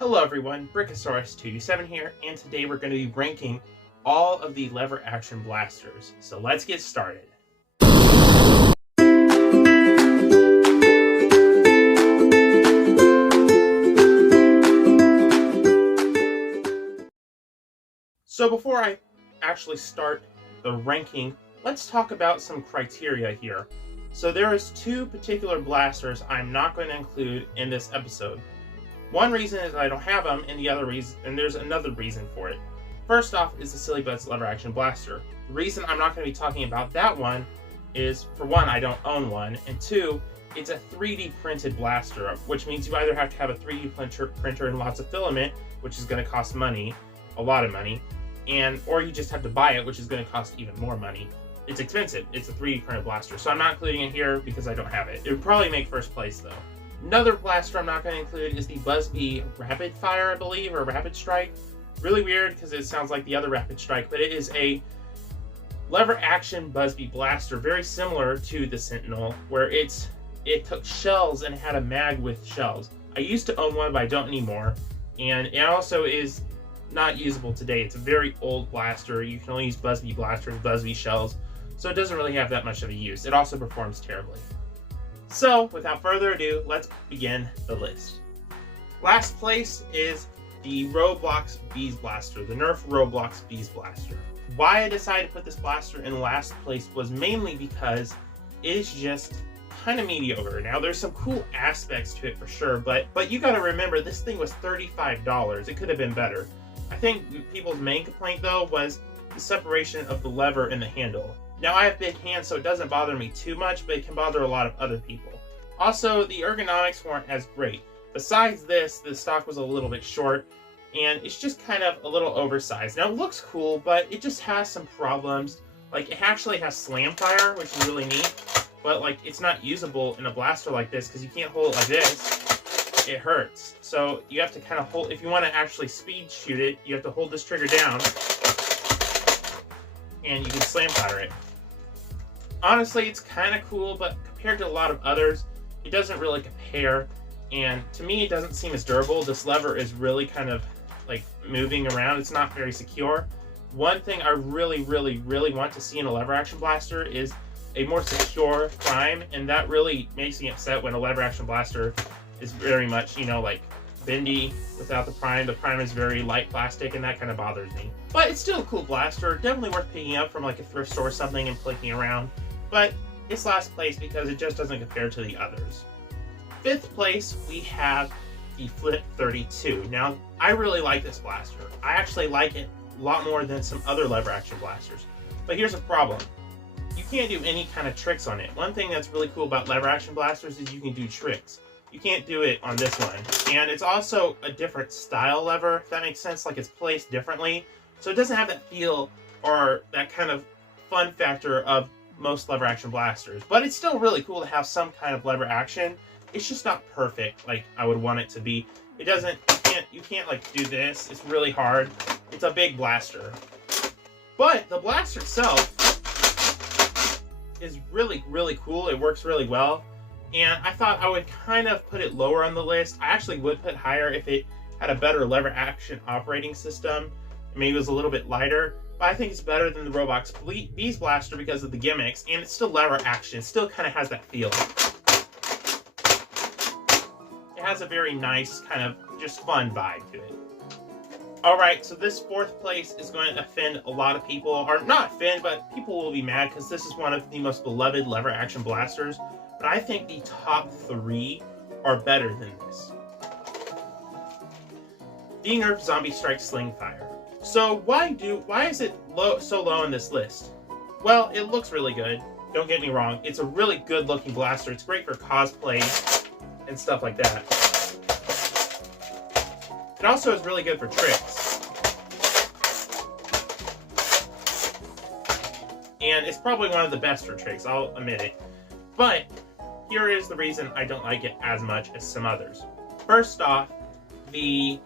Hello everyone, Brickosaurus227 here, and today we're going to be ranking all of the lever action blasters. So let's get started. So before I actually start the ranking, let's talk about some criteria here. So there is two particular blasters I'm not going to include in this episode. One reason is I don't have them, and there's another reason for it. First off is the Silly Butts lever action blaster. The reason I'm not going to be talking about that one is, for one, I don't own one, and two, it's a 3D printed blaster, which means you either have to have a 3D printer and lots of filament, which is going to cost money, a lot of money, or you just have to buy it, which is going to cost even more money. It's expensive. It's a 3D printed blaster, so I'm not including it here because I don't have it. It would probably make first place though. Another blaster I'm not going to include is the Buzzbee Rapid Fire, I believe, or Rapid Strike. Really weird because it sounds like the other Rapid Strike, but it is a lever action Buzzbee blaster, very similar to the Sentinel, where it took shells and had a mag with shells. I used to own one, but I don't anymore, and it also is not usable today. It's a very old blaster. You can only use Buzzbee blasters, Buzzbee shells, so it doesn't really have that much of a use. It also performs terribly. So, without further ado, let's begin the list. Last place is the Roblox Bees Blaster, the Nerf Roblox Bees Blaster. Why I decided to put this blaster in last place was mainly because it is just kind of mediocre. Now, there's some cool aspects to it for sure, but you gotta remember, this thing was $35. It could have been better. I think people's main complaint, though, was the separation of the lever and the handle. Now, I have big hands, so it doesn't bother me too much, but it can bother a lot of other people. Also, the ergonomics weren't as great. Besides this, the stock was a little bit short, and it's just kind of a little oversized. Now, it looks cool, but it just has some problems. Like, it actually has slam fire, which is really neat, but, like, it's not usable in a blaster like this, because you can't hold it like this. It hurts. So, you have to kind of hold, if you want to actually speed shoot it, you have to hold this trigger down, and you can slam fire it. Honestly, it's kind of cool, but compared to a lot of others, it doesn't really compare. And to me, it doesn't seem as durable. This lever is really kind of like moving around. It's not very secure. One thing I really want to see in a lever action blaster is a more secure prime. And that really makes me upset when a lever action blaster is very much, like bendy without the prime. The prime is very light plastic, and that kind of bothers me. But it's still a cool blaster. Definitely worth picking up from like a thrift store or something and clicking around. But it's last place because it just doesn't compare to the others. Fifth place, we have the Flip 32. Now, I really like this blaster. I actually like it a lot more than some other lever action blasters. But here's a problem. You can't do any kind of tricks on it. One thing that's really cool about lever action blasters is you can do tricks. You can't do it on this one. And it's also a different style lever, if that makes sense. Like, it's placed differently. So it doesn't have that feel or that kind of fun factor of most lever action blasters, but it's still really cool to have some kind of lever action. It's just not perfect like I would want it to be. It doesn't, you can't like do this. It's really hard. It's a big blaster, but the blaster itself is really cool. It works really well, and I thought I would kind of put it lower on the list. I actually would put higher if it had a better lever action operating system. Maybe it was a little bit lighter. But I think it's better than the Roblox Bees Blaster because of the gimmicks, and it's still lever action. It still kind of has that feel. It has a very nice, kind of just fun vibe to it. Alright, so this fourth place is going to offend a lot of people, or not offend, but people will be mad because this is one of the most beloved lever action blasters. But I think the top three are better than this. The Nerf Zombie Strike Sling Fire. So why is it so low on this list? Well, it looks really good. Don't get me wrong. It's a really good looking blaster. It's great for cosplay and stuff like that. It also is really good for tricks. And it's probably one of the best for tricks, I'll admit it. But here is the reason I don't like it as much as some others. First off, the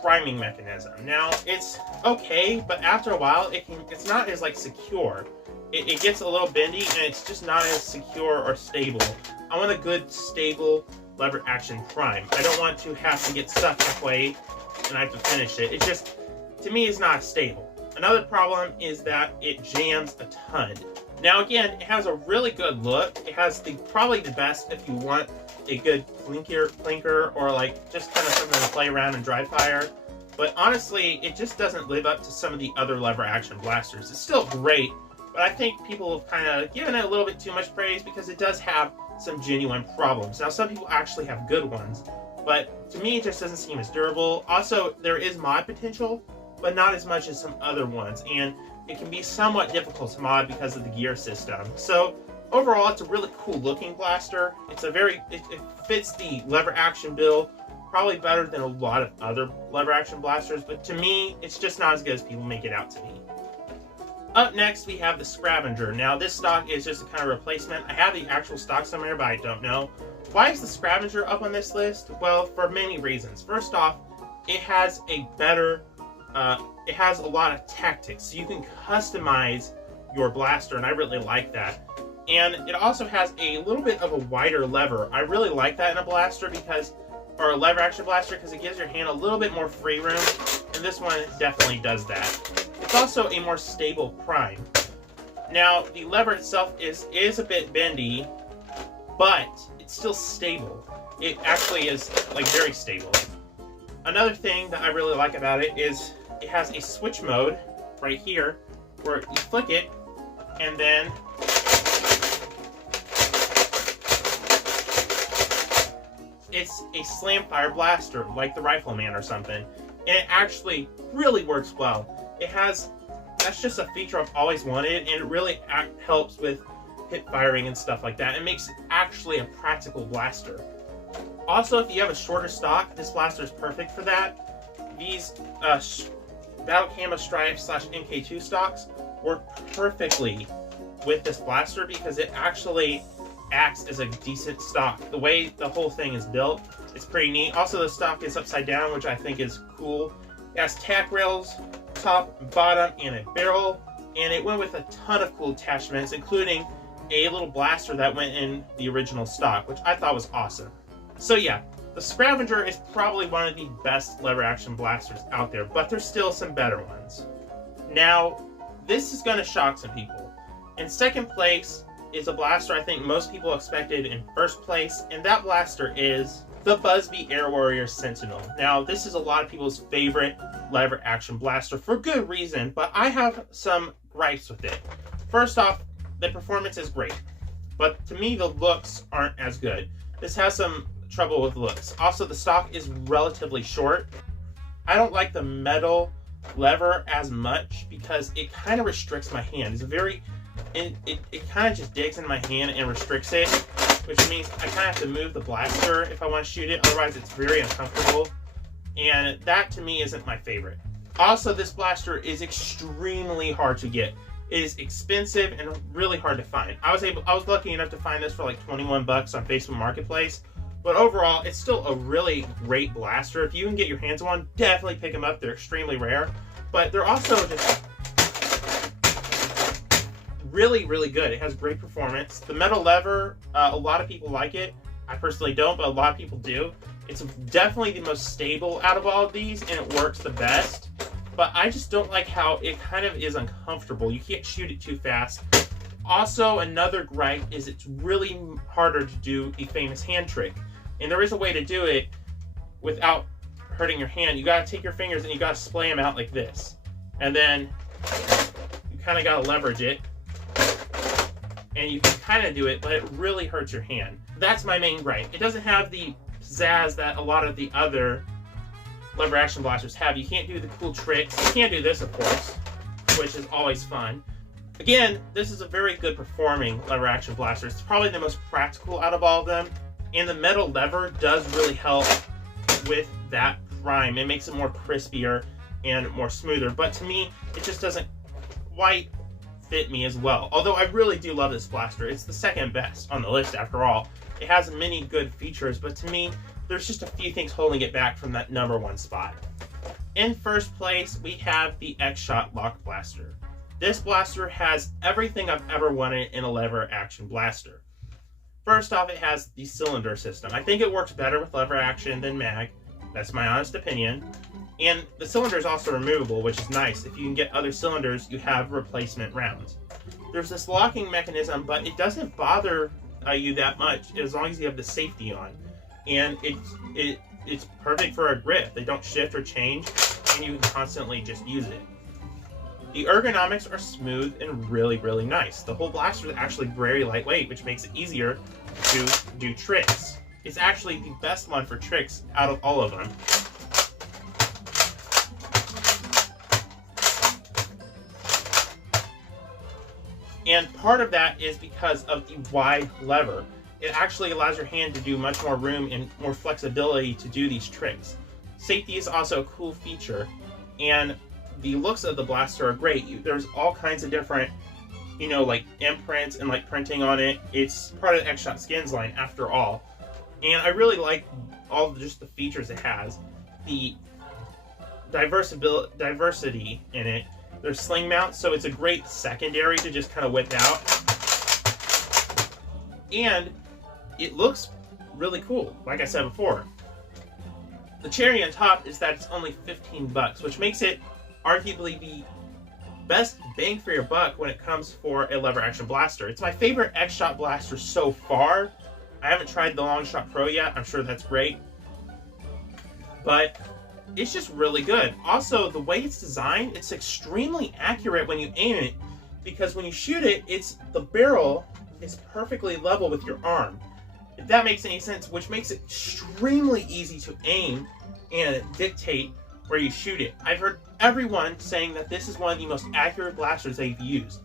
priming mechanism. Now, it's okay, but after a while, it's not as like secure. It gets a little bendy, and it's just not as secure or stable. I want a good, stable lever action prime. I don't want to have to get stuck halfway and I have to finish it. It just, to me, is not stable. Another problem is that it jams a ton. Now again, it has a really good look. It has probably the best if you want a good plinker or like just kind of something to play around and dry fire. But honestly, it just doesn't live up to some of the other lever action blasters. It's still great, but I think people have kind of given it a little bit too much praise because it does have some genuine problems. Now, some people actually have good ones, but to me, it just doesn't seem as durable. Also, there is mod potential, but not as much as some other ones, and it can be somewhat difficult to mod because of the gear system. So overall, it's a really cool looking blaster. It's a it fits the lever action bill probably better than a lot of other lever action blasters, but to me, it's just not as good as people make it out to be. Up next, we have the Scavenger. Now, this stock is just a kind of replacement. I have the actual stock somewhere, but I don't know. Why is the Scavenger up on this list? Well, for many reasons. First off, it has a better, it has a lot of tactics, so you can customize your blaster, and I really like that. And it also has a little bit of a wider lever. I really like that in a blaster because, or a lever action blaster, because it gives your hand a little bit more free room, and this one definitely does that. It's also a more stable prime. Now, the lever itself is a bit bendy, but it's still stable. It actually is like very stable. Another thing that I really like about it is it has a switch mode right here where you flick it and then it's a slam fire blaster like the Rifleman or something, and it actually really works well. That's just a feature I've always wanted, and it really helps with hip firing and stuff like that. It makes it actually a practical blaster. Also, if you have a shorter stock, this blaster is perfect for that. These Battle Camo Strife / MK2 stocks work perfectly with this blaster because it actually acts as a decent stock. The way the whole thing is built, it's pretty neat. Also, the stock is upside down, which I think is cool. It has tack rails, top and bottom, and a barrel, and it went with a ton of cool attachments, including a little blaster that went in the original stock, which I thought was awesome. So yeah, the Scavenger is probably one of the best lever action blasters out there, but there's still some better ones. Now, this is going to shock some people. In second place is a blaster I think most people expected in first place, and that blaster is the Busby Air Warrior Sentinel. Now, this is a lot of people's favorite lever action blaster for good reason, but I have some gripes with it. First off, the performance is great, but to me, the looks aren't as good. This has some trouble with looks. Also, the stock is relatively short. I don't like the metal lever as much because it kind of restricts my hand. It's it kind of just digs into my hand and restricts it, which means I kind of have to move the blaster if I want to shoot it. Otherwise, it's very uncomfortable, and that to me isn't my favorite. Also, this blaster is extremely hard to get. It is expensive and really hard to find. I was lucky enough to find this for like 21 bucks on Facebook Marketplace, but overall, it's still a really great blaster. If you can get your hands on one, definitely pick them up. They're extremely rare, but they're also just really, really good. It has great performance. The metal lever, a lot of people like it. I personally don't, but a lot of people do. It's definitely the most stable out of all of these, and it works the best. But I just don't like how it kind of is uncomfortable. You can't shoot it too fast. Also, another gripe is it's really harder to do a famous hand trick. And there is a way to do it without hurting your hand. You gotta take your fingers and you gotta splay them out like this. And then you kind of gotta leverage it. And you can kind of do it, but it really hurts your hand. That's my main gripe. It doesn't have the pizzazz that a lot of the other lever action blasters have. You can't do the cool tricks. You can't do this, of course, which is always fun. Again, this is a very good performing lever action blaster. It's probably the most practical out of all of them, and the metal lever does really help with that prime. It makes it more crispier and more smoother, but to me, it just doesn't quite fit me as well. Although I really do love this blaster. It's the second best on the list after all. It has many good features, but to me, there's just a few things holding it back from that #1 spot. In first place, we have the X-Shot Lock Blaster. This blaster has everything I've ever wanted in a lever action blaster. First off, it has the cylinder system. I think it works better with lever action than mag. That's my honest opinion. And the cylinder is also removable, which is nice. If you can get other cylinders, you have replacement rounds. There's this locking mechanism, but it doesn't bother you that much as long as you have the safety on. And it's perfect for a grip. They don't shift or change, and you can constantly just use it. The ergonomics are smooth and really, really nice. The whole blaster is actually very lightweight, which makes it easier to do tricks. It's actually the best one for tricks out of all of them. And part of that is because of the wide lever. It actually allows your hand to do much more room and more flexibility to do these tricks. Safety is also a cool feature, and the looks of the blaster are great. There's all kinds of different, like imprints and like printing on it. It's part of the X-Shot Skins line after all. And I really like all just the features it has. The diversity in it. There's sling mounts, so it's a great secondary to just kind of whip out. And it looks really cool, like I said before. The cherry on top is that it's only $15, which makes it arguably the best bang for your buck when it comes for a lever action blaster. It's my favorite X-Shot blaster so far. I haven't tried the Longshot Pro yet. I'm sure that's great. But it's just really good. Also, the way it's designed, it's extremely accurate when you aim it, because when you shoot it, the barrel is perfectly level with your arm. If that makes any sense, which makes it extremely easy to aim and dictate where you shoot it. I've heard everyone saying that this is one of the most accurate blasters they've used.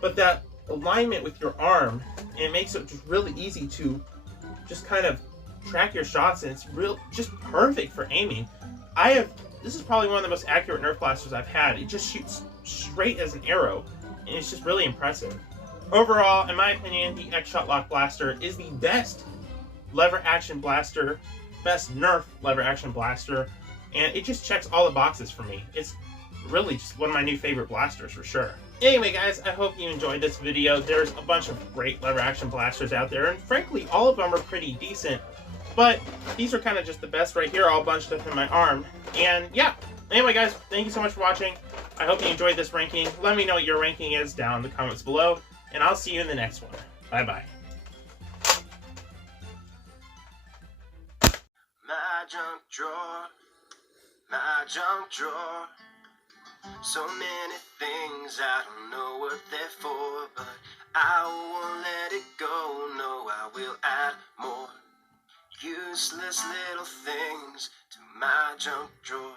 But that alignment with your arm, it makes it just really easy to just kind of track your shots, and it's just perfect for aiming. This is probably one of the most accurate Nerf blasters I've had. It just shoots straight as an arrow, and it's just really impressive. Overall, in my opinion, the X-Shot Lock Blaster is the best lever action blaster, best Nerf lever action blaster, and it just checks all the boxes for me. It's really just one of my new favorite blasters for sure. Anyway guys, I hope you enjoyed this video. There's a bunch of great lever action blasters out there, and frankly, all of them are pretty decent. But these are kind of just the best right here, all bunched up in my arm. And yeah, anyway guys, thank you so much for watching. I hope you enjoyed this ranking. Let me know what your ranking is down in the comments below, and I'll see you in the next one. Bye-bye. My junk drawer, my junk drawer. So many things I don't know what they're for, but I won't let it go. No, I will add more useless little things to my junk drawer.